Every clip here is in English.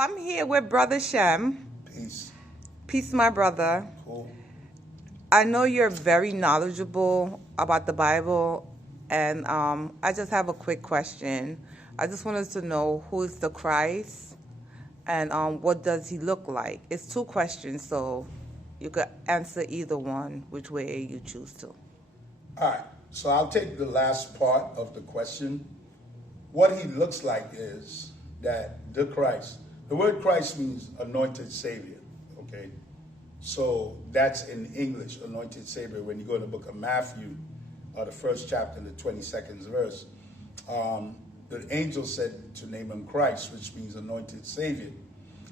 I'm here with Brother Shem. Peace. Peace, my brother. Cool. I know you're very knowledgeable about the Bible, and I just have a quick question. I just wanted to know who is the Christ, and what does he look like? It's two questions, so you could answer either one, which way you choose to. All right. So I'll take the last part of the question. What he looks like is that the Christ, the word Christ means anointed Savior, okay? So that's in English, anointed Savior. When you go to the book of Matthew, the first chapter, the 22nd verse, the angel said to name him Christ, which means anointed Savior.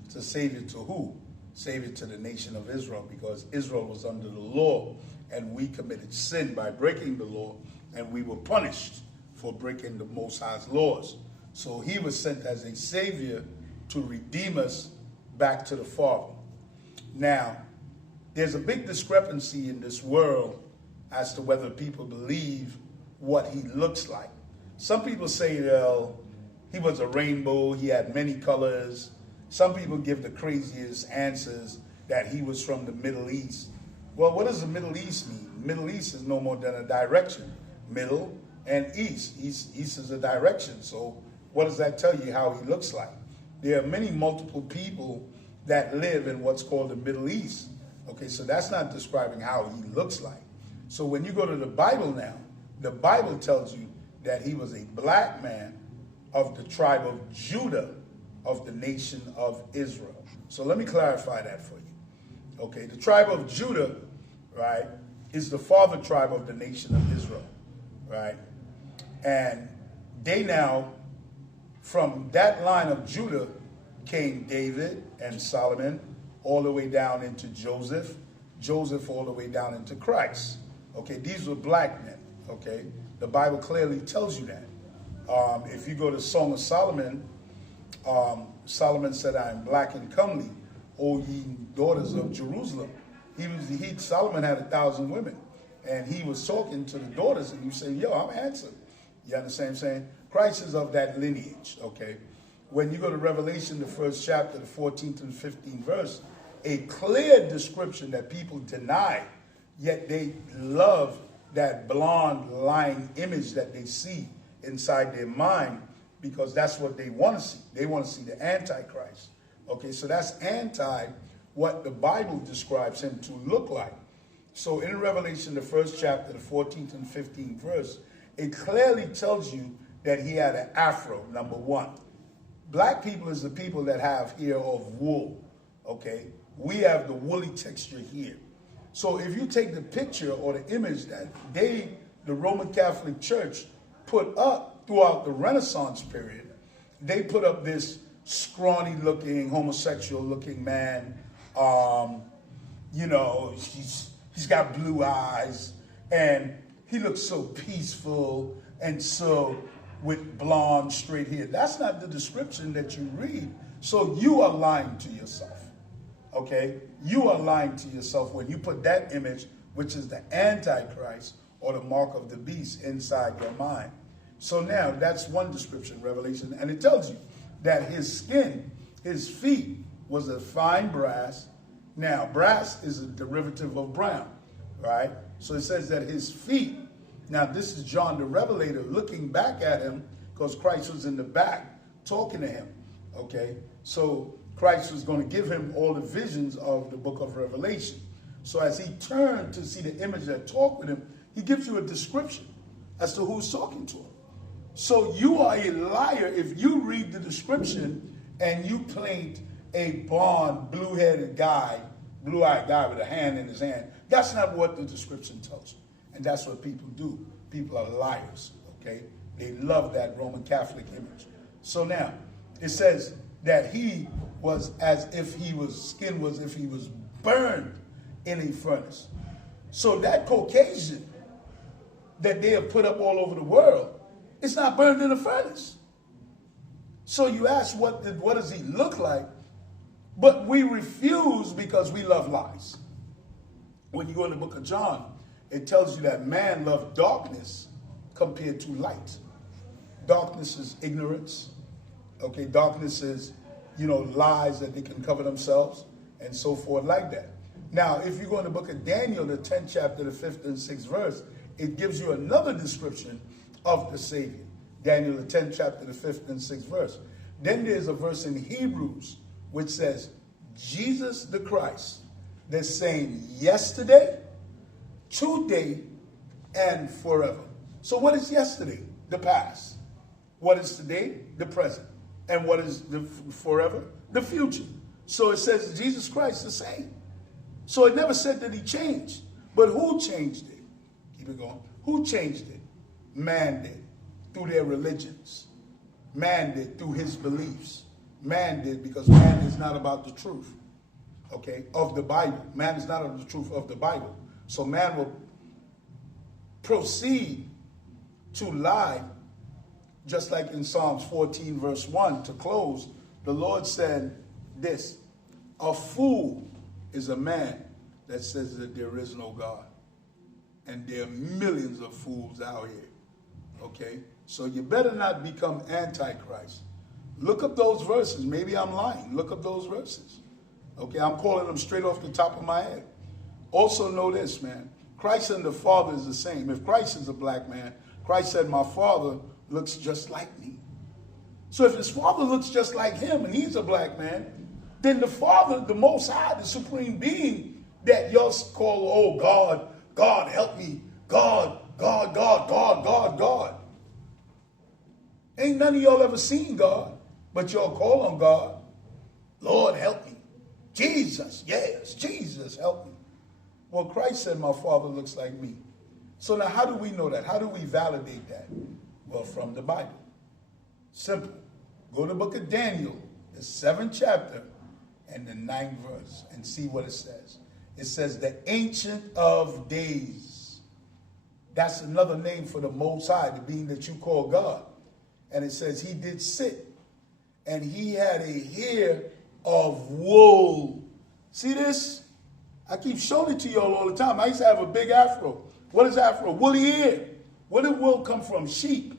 It's a Savior to who? Savior to the nation of Israel, because Israel was under the law, and we committed sin by breaking the law, and we were punished for breaking the Most High's laws. So he was sent as a Savior to redeem us back to the Father. Now, there's a big discrepancy in this world as to whether people believe what he looks like. Some people say, well, he was a rainbow, he had many colors. Some people give the craziest answers that he was from the Middle East. Well, what does the Middle East mean? Middle East is no more than a direction. Middle and East. East is a direction. So what does that tell you how he looks like? There are many multiple people that live in what's called the Middle East. Okay, so that's not describing how he looks like. So when you go to the Bible now, the Bible tells you that he was a black man of the tribe of Judah of the nation of Israel. So let me clarify that for you. Okay, the tribe of Judah, right, is the father tribe of the nation of Israel, right? And they now, from that line of Judah, came David and Solomon, all the way down into Joseph, Joseph all the way down into Christ. Okay, these were black men, okay? The Bible clearly tells you that. If you go to Song of Solomon, Solomon said, I am black and comely, O ye daughters of Jerusalem. Solomon had 1,000 women, and he was talking to the daughters, and you say, yo, I'm handsome. You understand what I'm saying? Christ is of that lineage, okay? When you go to Revelation, the first chapter, the 14th and 15th verse, a clear description that people deny, yet they love that blonde lying image that they see inside their mind, because that's what they want to see. They want to see the Antichrist. Okay, so that's anti what the Bible describes him to look like. So in Revelation, the first chapter, the 14th and 15th verse, it clearly tells you that he had an afro, number one. Black people is the people that have hair of wool, okay? We have the woolly texture here. So if you take the picture or the image that the Roman Catholic Church, put up throughout the Renaissance period, they put up this scrawny-looking, homosexual-looking man. He's got blue eyes, and he looks so peaceful and so with blonde, straight hair. That's not the description that you read. So you are lying to yourself, okay? You are lying to yourself when you put that image, which is the Antichrist or the mark of the beast, inside your mind. So now that's one description, Revelation, and it tells you that his skin, his feet, was a fine brass. Now, brass is a derivative of brown, right? So it says that his feet, now this is John the Revelator looking back at him, because Christ was in the back talking to him, okay? So Christ was going to give him all the visions of the book of Revelation. So as he turned to see the image that talked with him, he gives you a description as to who's talking to him. So you are a liar if you read the description and you paint a blonde, blue-headed guy, blue-eyed guy with a hand in his hand. That's not what the description tells you. And that's what people do. People are liars, okay? They love that Roman Catholic image. So now, it says that he was skin was if he was burned in a furnace. So that Caucasian that they have put up all over the world, it's not burned in a furnace. So you ask, what does he look like? But we refuse because we love lies. When you go in the book of John, it tells you that man loved darkness compared to light. Darkness is ignorance. Okay, darkness is lies that they can cover themselves and so forth like that. Now, if you go in the book of Daniel, the 10th chapter, the 5th and 6th verse, it gives you another description of the Savior. Daniel, the 10th chapter, the 5th and 6th verse. Then there's a verse in Hebrews which says, Jesus the Christ, the same yesterday, today, and forever. So what is yesterday? The past. What is today? The present. And what is the forever? The future. So it says Jesus Christ the same. So it never said that he changed. But who changed it? Keep it going. Who changed it? Man did. Through their religions. Man did through his beliefs. Man did because man is not about the truth, okay, of the Bible. Man is not of the truth of the Bible. So man will proceed to lie, just like in Psalms 14 verse 1 to close. The Lord said this, a fool is a man that says that there is no God. And there are millions of fools out here, okay? So you better not become antichrist. Look up those verses. Maybe I'm lying. Look up those verses. Okay, I'm calling them straight off the top of my head. Also know this, man. Christ and the Father is the same. If Christ is a black man, Christ said, my Father looks just like me. So if his Father looks just like him and he's a black man, then the Father, the Most High, the Supreme Being that y'all call, oh, God, God, help me. God, God, God, God, God, God. Ain't none of y'all ever seen God. But y'all call him God. Lord, help me. Jesus, yes, Jesus, help me. Well, Christ said, my Father looks like me. So now how do we know that? How do we validate that? Well, from the Bible. Simple. Go to the book of Daniel, the 7th chapter and the 9th verse, and see what it says. It says, the Ancient of Days. That's another name for the Most High, the being that you call God. And it says, he did sit. And he had a hair of wool. See this? I keep showing it to y'all all the time. I used to have a big afro. What is afro? Woolly hair. Where did wool come from? Sheep.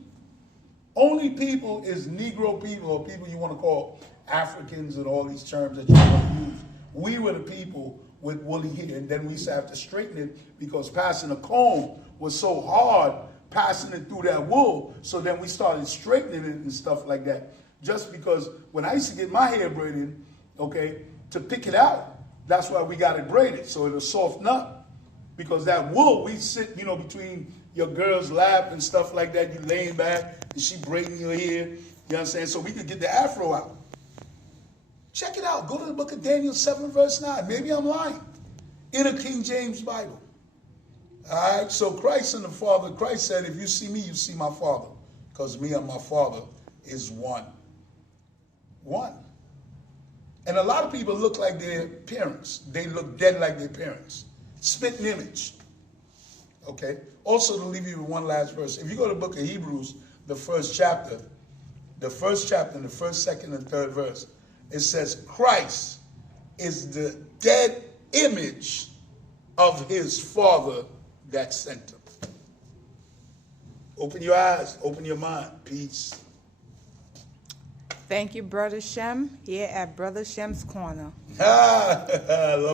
Only people is Negro people, or people you want to call Africans and all these terms that you want to use. We were the people with woolly hair. And then we used to have to straighten it because passing a comb was so hard, passing it through that wool. So then we started straightening it and stuff like that. Just because when I used to get my hair braided, okay, to pick it out, that's why we got it braided, so it'll soften up. Because that wool, we sit, between your girl's lap and stuff like that, you laying back, and she braiding your hair, you understand? So we could get the afro out. Check it out. Go to the book of Daniel 7 verse 9. Maybe I'm lying. In a King James Bible. All right, so Christ and the Father, Christ said, if you see me, you see my Father. Because me and my Father is one. One. And a lot of people look like their parents. They look dead like their parents. Spitting image. Okay? Also, to leave you with one last verse. If you go to the book of Hebrews, the first chapter, and the first, second, and third verse, it says, Christ is the dead image of his Father that sent him. Open your eyes. Open your mind. Peace. Thank you, Brother Shem, here at Brother Shem's Corner.